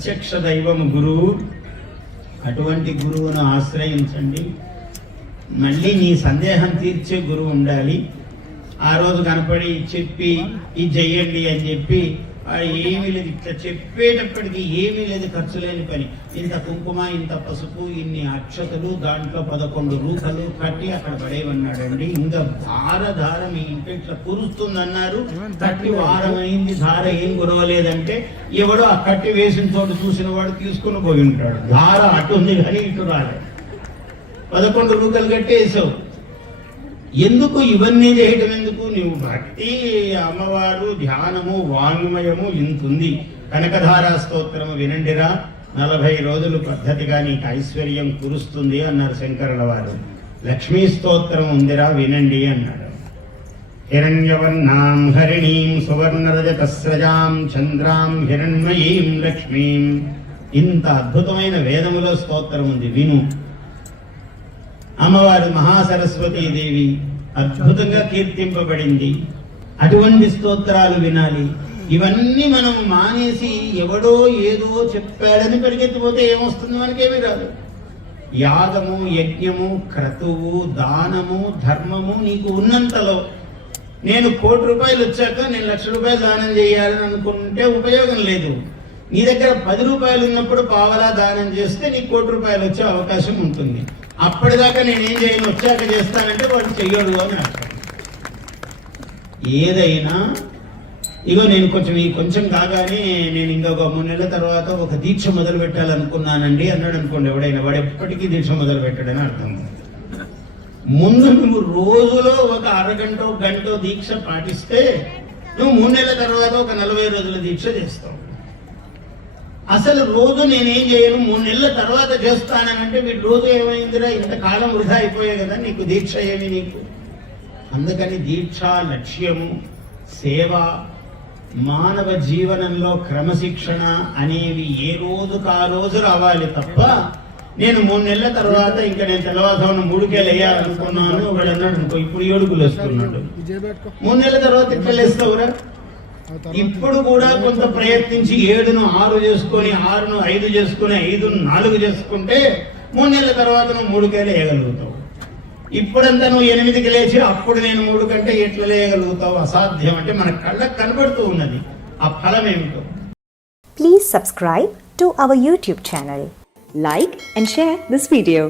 ప్రత్యక్ష దైవం గురువు. అటువంటి గురువును ఆశ్రయించండి. మళ్ళీ నీ సందేహం తీర్చే గురువు ఉండాలి. ఆ రోజు కనపడి చెప్పి ఇది చెయ్యండి అని చెప్పి ఏమీ లేదు, ఇట్లా చెప్పేటప్పటికి ఏమీ లేదు, ఖర్చు లేని పని. ఇంత కుంకుమ, ఇంత పసుపు, ఇన్ని అక్షతలు, దాంట్లో 11 రూకలు కట్టి అక్కడ పడేయమన్నాడండి. ఇంకా ధార మీ ఇంట్లో ఇట్లా కురుస్తుందన్నారు. కట్టి వారం అయింది, ధార ఏం కురవలేదంటే ఎవడో ఆ కట్టి వేసిన చోటు చూసిన వాడు తీసుకుని పోయి ఉంటాడు. ధార అటు ఉంది కానీ ఇటు రాలేదు. 11 రూకలు కట్టేసావు. ఎందుకు ఇవన్నీ చేయటం? ఎందుకు? నువ్వు భక్తి, అమ్మవారు, ధ్యానము, వాంగ్మయము ఇంతుంది. కనకధారా స్తోత్రము వినండిరా, 40 రోజులు పద్ధతిగా నీకు ఐశ్వర్యం కురుస్తుంది అన్నారు శంకరుల వారు. లక్ష్మీ స్తోత్రం ఉందిరా వినండి అన్నాడు. హిరణ్యవర్ణాం హరిణీం సువర్ణరజతస్రజాం చంద్రాం హిరణ్మయీం లక్ష్మీం. ఇంత అద్భుతమైన వేదములో స్తోత్రం ఉంది, విను. అమ్మవారు మహాసరస్వతీదేవి అద్భుతంగా కీర్తింపబడింది. అటువంటి స్తోత్రాలు వినాలి. ఇవన్నీ మనం మానేసి ఎవడో ఏదో చెప్పాడని పరిగెత్తిపోతే ఏమొస్తుంది? మనకేమీ రాదు. యాగము, యజ్ఞము, క్రతువు, దానము, ధర్మము నీకు ఉన్నంతలో. నేను 1 కోటి రూపాయలు వచ్చాక నేను 1,00,000 రూపాయలు దానం చేయాలని అనుకుంటే ఉపయోగం లేదు. నీ దగ్గర 10 రూపాయలు ఉన్నప్పుడు పావలా దానం చేస్తే నీకు 1 కోటి రూపాయలు వచ్చే అవకాశం ఉంటుంది. అప్పటిదాకా నేనేం చేయను, వచ్చాక చేస్తానంటే వాడు చెయ్యడు అని అర్థం. ఏదైనా ఇగో నేను కొంచెం కాగానే నేను ఇంకొక 3 నెలల తర్వాత ఒక దీక్ష మొదలు పెట్టాలనుకున్నానండి అన్నాడు అనుకోండి ఎవడైనా, వాడు ఎప్పటికీ దీక్ష మొదలు పెట్టాడని అర్థం. ముందు నువ్వు రోజులో ఒక అరగంట గంట దీక్ష పాటిస్తే నువ్వు 3 నెలల తర్వాత ఒక 40 రోజుల దీక్ష చేస్తావు. అసలు రోజు నేనేం చేయను, 3 నెలల తర్వాత చేస్తానంటే వీడు రోజు ఏమైందిరా, ఇంతకాలం వృధా అయిపోయాయి కదా, నీకు దీక్ష ఏమి నీకు? అందుకని దీక్ష, లక్ష్యము, సేవ, మానవ జీవనంలో క్రమశిక్షణ అనేవి ఏ రోజుకు ఆ రోజు రావాలి తప్ప నేను 3 నెలల తర్వాత ఇంకా నేను తెల్లవారుజామున 3కే లేయాలనుకున్నాను వాడు అన్నాడు అనుకో, ఇప్పుడు 7కు లేస్తున్నాడు. 3 నెలల తర్వాత ఎట్లా లేస్తావురా? ఇప్పుడు కూడా కొంత ప్రయత్నించి 7ను 6 చేసుకొని, 6ను 5 చేసుకుని, 5ను 4 చేసుకుంటే 3 నెలల తర్వాత నువ్వు 3కే లేయగలుగుతావు. ఇప్పుడంతా నువ్వు 8కి లేచి అప్పుడు నేను 3 కంటే ఎట్లా లేయగలుగుతావు? అసాధ్యం. అంటే మన కళ్ళకు కనబడుతూ ఉన్నది ఆ ఫలం ఏమిటో. Please subscribe to our YouTube channel. Like and share this video.